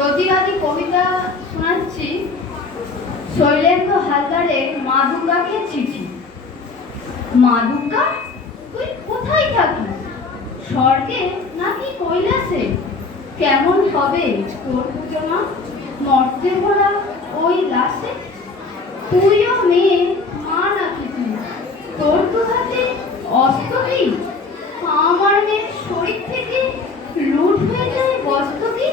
প্রতিবাদী কবিতা শোনাচ্ছি, শৈলেন্দ্র হালদারের মা দুর্গাকে চিঠি। মা দুর্গা, তুই কোথায় থাকিস স্বর্গে নাকি কৈলাসে? কেমন হবে তোর পুজো মা মর্তে ভরা ওই লাশে তুইও মেয়ে মা নাকি তুই তোর তো হাতে অস্ত্র কি আমার মেয়ের শরীর থেকে লুট হয়ে যায় বস্ত্র কি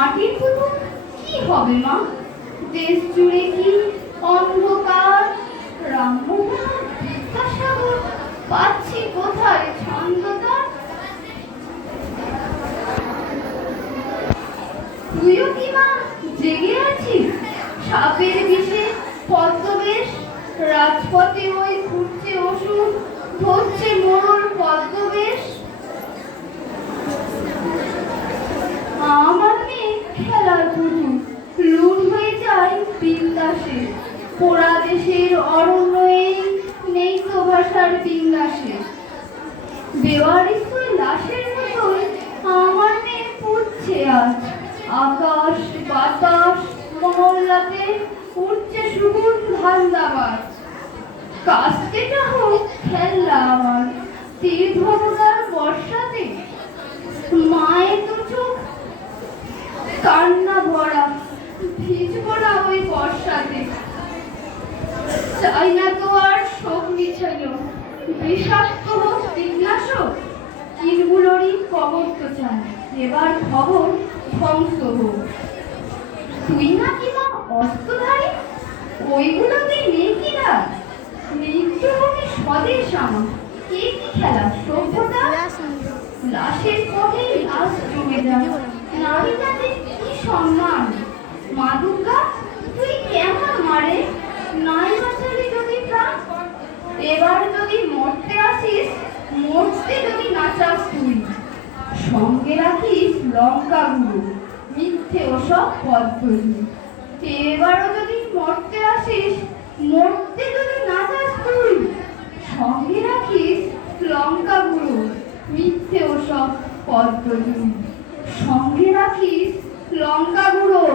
মাটির পুতুল কি হবে মা? দেশ জুড়ে কি অন্ধকার? পাচ্ছি কোথায় তুইও কি মা জেগে আছিস? সাপের বিষে পদ্মবেশ, রাজপথে ওই ঘুরছে ওষুধ ধরছে মোড়ল পদ্মবেশ আমার মেয়ে খেলার পুতুল লুট হয়ে যায় বিন্দাসে পোড়া দেশের অরণ্যে নেই তো ভাষার বিন্দাসে বেওয়ারিশ ওই লাশের মতোই, আমার মেয়ে পুড়ছে আজ। আকাশ, বাতাস, মহল্লাতে উঠছে সুগুন ধান্দাবাজ। কাস্তেটা হোক খেললা আমার, তীর ধরনার বর্ষাতে। মায়ের দু চোখ, কান্না ভরা ভিজবো না ওই বর্ষাতে। চাই না তো আর শোক মিছাইল। বিষাক্ত হোক কিরগুলোরই কবর তো চায় এবার খবর ধ্বংস হোক। তুই না কি অস্ত্রধারী? ওইগুলোতে নেই কি না স্বদেশ আমার। কে খেলা সভ্যতা? লাশের পথে লাশ জমে যায় নারী জাতির কি সম্মান মা দুর্গা তুই কেমন মারে নাই বাঁচালি যদি প্রাণ এবার যদি মরতে আসিস মরতে যদি না চাস তুই সঙ্গে রাখিস লঙ্কা গুঁড়ো মিথ্যে ওসব পদ্ধতি এবারও যদি মরতে আসিস, মরতে যদি না চাস তুই, সঙ্গে রাখিস লঙ্কা গুঁড়ো মিথ্যে ওসব পদ্ধতি সঙ্গে রাখিস লঙ্কা গুঁড়ো